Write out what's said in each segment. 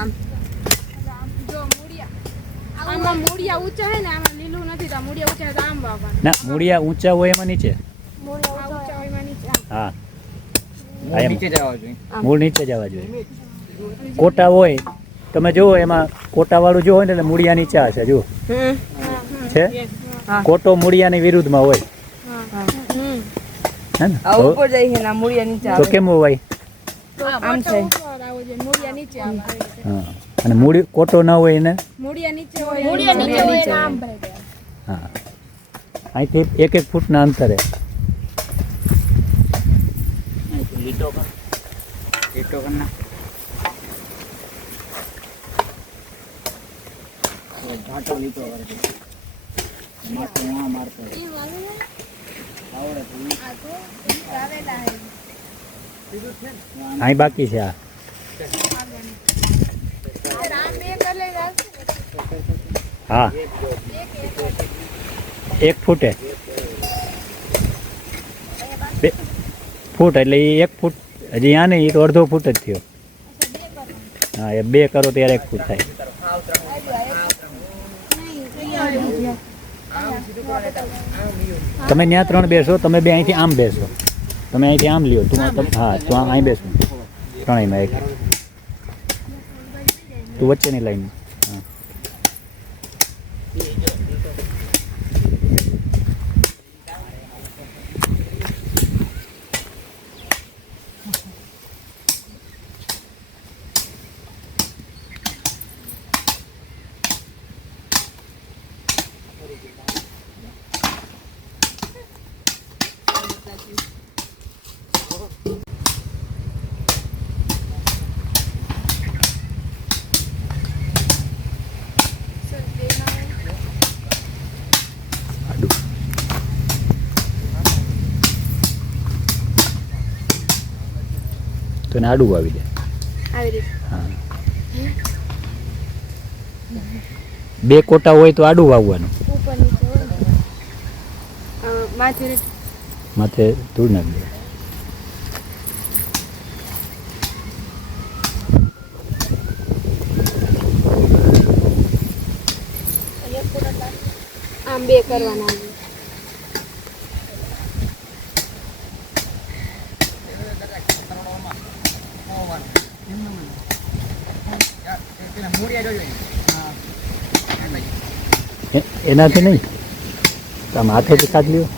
આમ જો મૂળિયા આમાં મૂળિયા ઊંચા હે ને આમાં લીલું નથી તો મૂળિયા ઊંચા તો આમ વાવવાનું. ના મૂળિયા ઊંચા હોય એમાં નીચે. ઊંચા હોય એમાં નીચે હા નીચે જવા જોઈએ. મૂળ નીચે જવા જોઈએ. કોટા હોય તમે જુઓ એમાં કોટા વાળું જો હોય ને એટલે મૂળિયા નીચે હશે જુઓ છે. કોટો મૂળિયાની વિરુદ્ધમાં હોય હે ને આ ઉપર જાય છે ને મૂળિયા નીચે તો આવે કેમ હોય? આમ છે મૂળિયા નીચે આવે. હા અને મૂળી કોટો ના હોય એને મૂળિયા નીચે હોય મૂળિયા નીચે હોય ને આમ ભરે. હા અહીંથી 1-1 ફૂટના અંતરે લીટો કર ના ઘાટો લીટો કરે મારતો વहाँ मारतो અહીં બાકી છે આ હા 1 ફૂટે 2 ફૂટ એટલે એ 1 ફૂટ હજી આ નહીં એ તો અડધો ફૂટ જ થયો. હા એ 2 કરો ત્યારે 1 ફૂટ થાય. તમે ત્યાં 3 બેસો તમે 2 અહીંથી આમ બેસો તમે અહીંથી આમ લ્યો તું હા તું અહીં બેસો ત્રણેયમાં એક તું વચ્ચેની લાઈન હા તો એને આડું આવી જાય આવી રીતે હા 2 કોટા હોય તો આડું વાવવાનું ઉપર નીચે હોય માથે માથે ધૂળ નાખી દે. આમ 2 કરવાના એનાથી નહીં આમ હાથેથી કાઢ લ્યો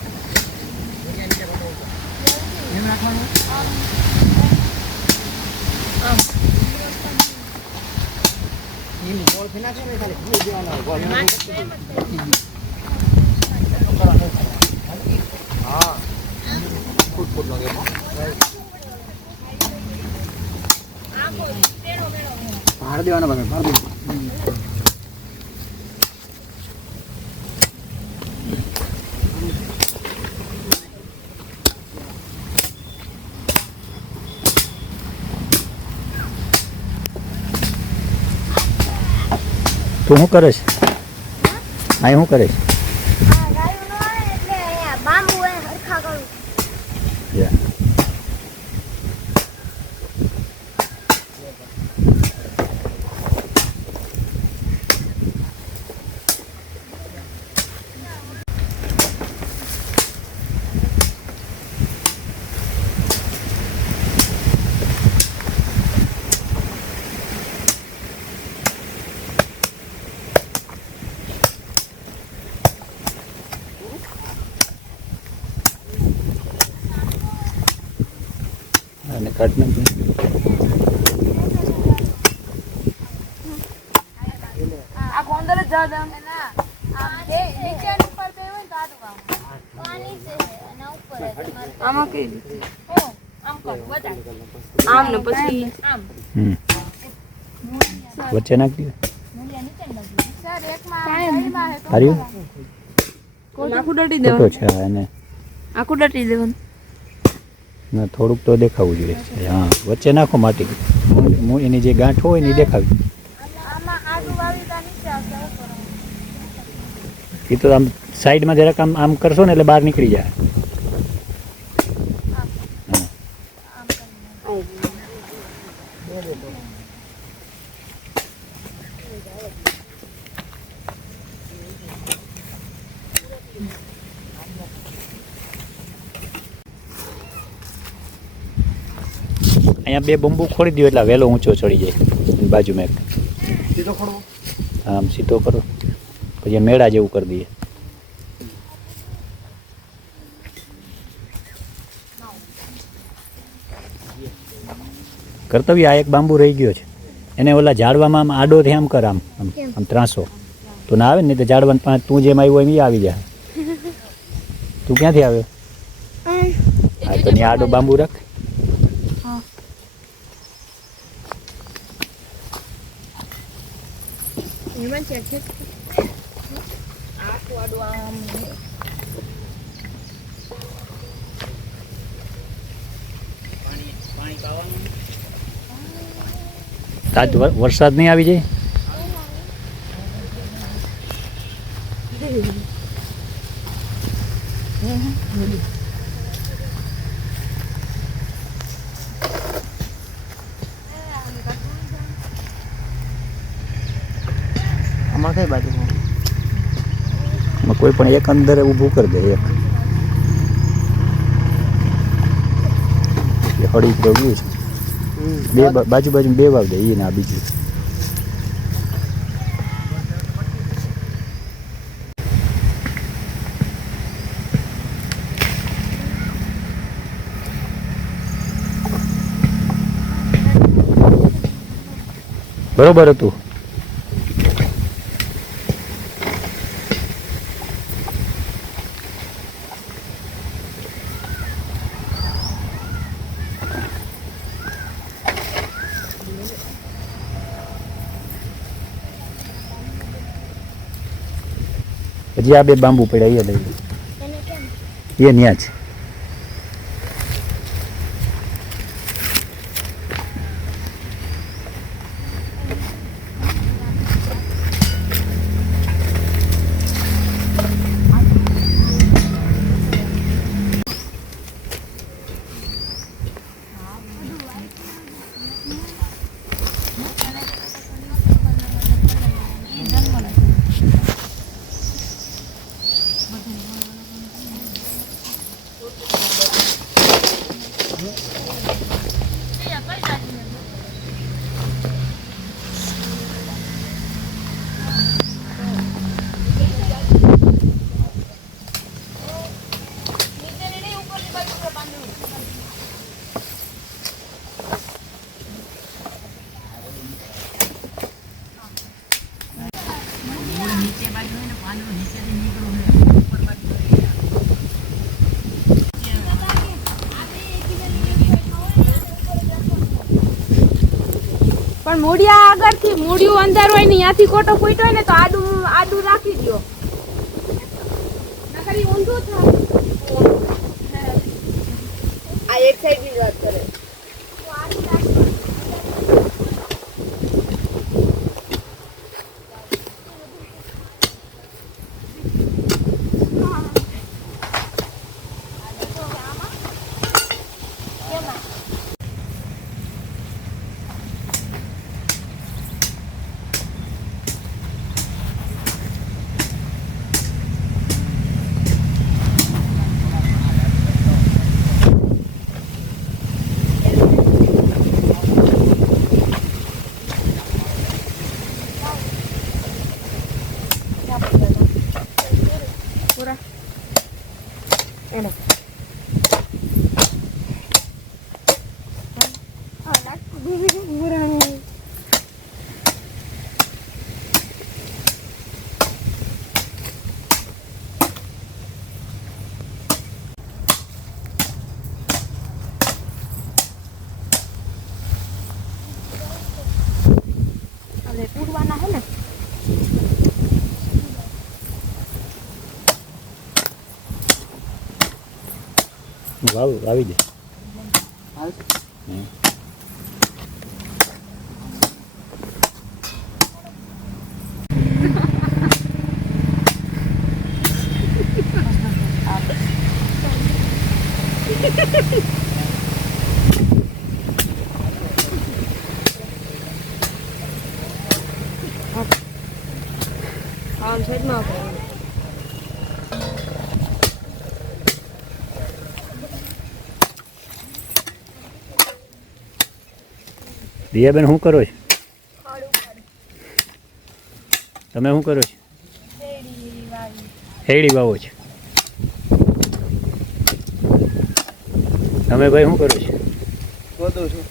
ભાર દેવાનો ભાર દેવાનો તું શું કરે છે અહીં શું કરે છે યા અને કાઢ નાખી આ કોંદર જ જાવ દમ આમાં કઈ રીતે આમ ને પછી વચ્ચે નાખી દે સર એકમાં હાર્યું આખું ડટી ખોટો દેવાનું છે આ એને આખું ડટી દેવાનું ના થોડુંક તો દેખાવું જોઈએ હા વચ્ચે નાખો માટી એની જે ગાંઠ હોય ને એ દેખાવી આમાં આડું વાવી તો નીચે આવશે ઉપર એ તો આમ સાઈડમાં જરાક આમ આમ કરશો ને એટલે બહાર નીકળી જાય અહીંયા બે બંબુ ખોડી દો એટલે વહેલો ઊંચો ચડી જાય. બાજુમાં એક સીધો ખોડવો. આમ સીધો કરો પછી મેળા જેવું કરી દઈએ. કર્તવ્ય આ એક બાંબુ રહી ગયો છે એને ઓલા ઝાડવામાં આમ આડોથી આમ કર આમ આમ આમ ત્રાસો તો ના આવે ને તો ઝાડવાની પાસે તું જેમ આવ્યો એમ એ આવી જાય. તું ક્યાંથી આવ્યો? હા તો ત્યાં આડો બાંબુ રાખ. આજ વરસાદ નહીં આવી જાય. આમાં કઈ બાજુ? કોઈ પણ એક અંદર ઊભું કરી દે. એક હળી ગયું છે. બે બાજુ બાજુ બે વાવ દે એ ના બીજું. બરોબર હતું. હજી આ બે બાંબુ પડ્યા એ લઈ એ ન્યા છે. પણ મૂળિયા આગળથી મૂળિયું અંદર હોય ને ત્યાંથી કોટો ફૂટ્યો હોય ને તો આડું આડું રાખી દો નકર ઈ ઊંધું થાય. આ એક સાઈડ ની વાત કરે. પૂરવાના હે ને આવી દે. આમ સાઈડમાં દિયાબેન શું કરો છો? તમે શું કરો છો? હેડી વાવો છો. તમે ભાઈ શું કરો છો? ગોતું છું.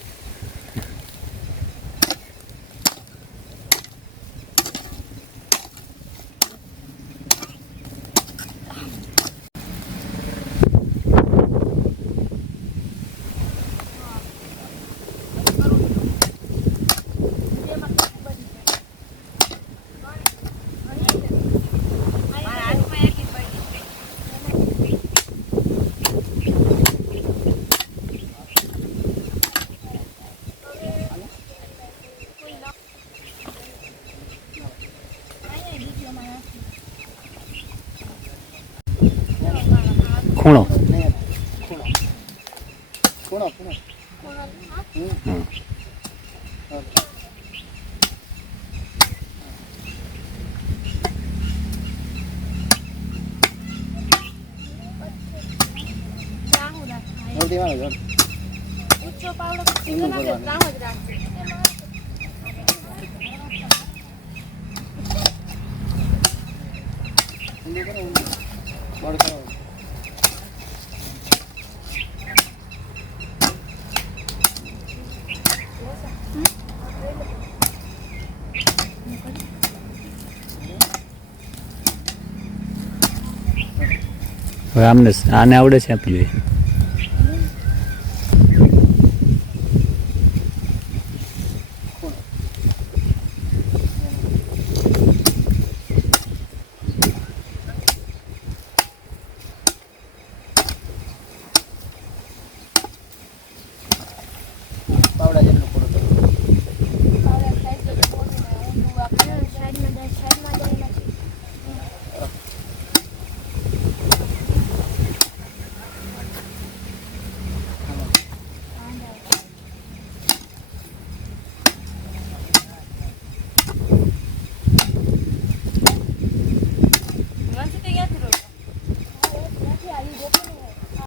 ખૂણો. ખૂણો ખૂણો. હમ. જલ્દી વાળો જલ્દી. ઊંચો પાવડો સીધો ના દે, રામ જ રાખજો. ઊંધું કરો ઊંધું. બળ કરો. હવે આને આવડે છે આપી જોઈએ. પાવડા